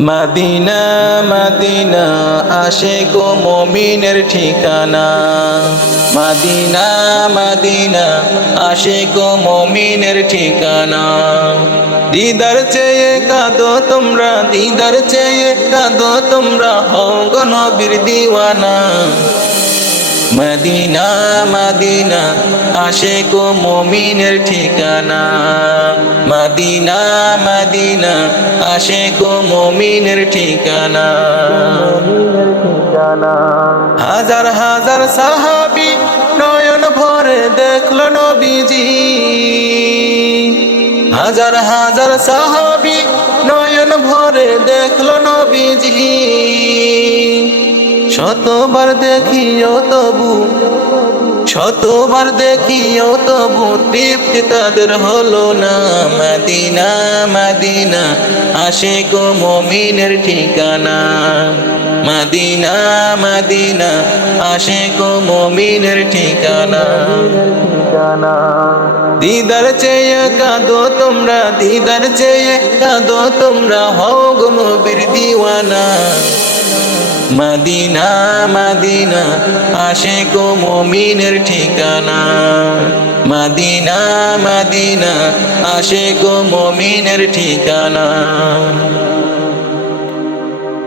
Medina Medina Ashiq ও মুমিনের ঠিকানা। Medina Medina Ashiq ও মুমিনের ঠিকানা। দিদার চেয়ে কাঁদো তোমরা, দিদার চেয়ে কাঁদো তোমরা, হও গো নবীর দিওয়ানা। মদিনা মদিনা আশিক ও মুমিনের ঠিকানা। মদিনা মদিনা আশিক ও মুমিনের ঠিকানা। হাজার হাজার সাহাবী নয়ন ভরে দেখলো নবীজি। হাজার হাজার সাহাবী নয়ন ভরে দেখলো নবীজি। শতবার দেখিও তবু, শতবার দেখিও তবু তৃপ্তি তাদের হলো না। মদিনা মদিনা আশিক ও মুমিনের ঠিকানা। মদিনা মদিনা আশিক ও মুমিনের ঠিকানা। দিদার চেয়ে কাঁদো তোমরা, দিদার চেয়ে কাঁদো তোমরা, হও গো নবীর দিওয়ানা। মদিনা মদিনা আশিক ও মুমিনের ঠিকানা। মদিনা মদিনা আশিক ও মুমিনের ঠিকানা।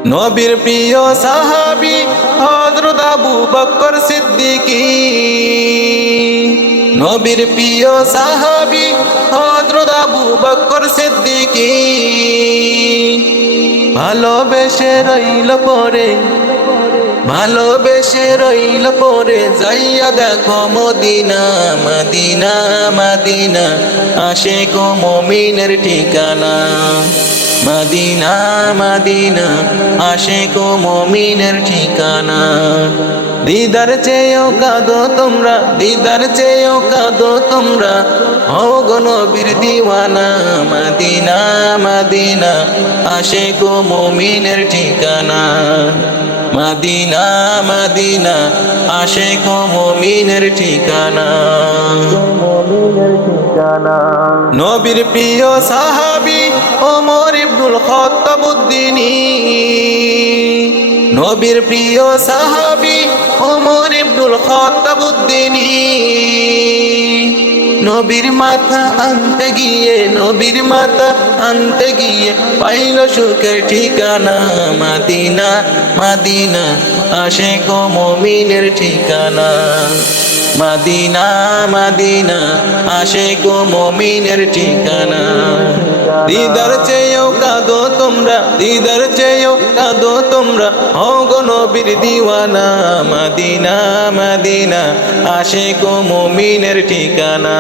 নবীর প্রিয় সাহাবী হযরত আবু বকর সিদ্দিকী। নবীর প্রিয় সাহাবী হযরত আবু বকর সিদ্দিকী। ভালোবেসে রইল পরে, ভালোবেসে রইল পরে, যাইয়া দেখো মদিনা। মদিনা মদিনা আশিক ও মুমিনের ঠিকানা। মদিনা মদিনা আশিক ও মুমিনের ঠিকানা। দিদার চেয়েও কাঁদো তোমরা, দিদার চেয়েও কাঁদো তোমরা, হও গো নবীর দিওয়ানা। মদিনা মদিনা আশিক ও মুমিনের ঠিকানা। মদিনা মদিনা আশিক ও মুমিনের ঠিকানা। নবীর প্রিয় সাহাবী ওমর ইবনুল খাত্তাব উদ্দিনী। নবীর প্রিয় সাহাবী ওমর ইবনুল খাত্তাব উদ্দিনী। নবীর মাথা আনতে গিয়ে, নবীর মাথা আনতে গিয়ে পাইল সুখের ঠিকানা। মদিনা মদিনা আশিক ও মুমিনের ঠিকানা। মদিনা মদিনা আশিক ও মুমিনের ঠিকানা। দিদার চেয়েও কাঁদো তোমরা, দিদার চেয়েও কাঁদো তোমরা, হও গো নবীর দিওয়ানা। মদিনা মদিনা আশিক ও মুমিনের ঠিকানা।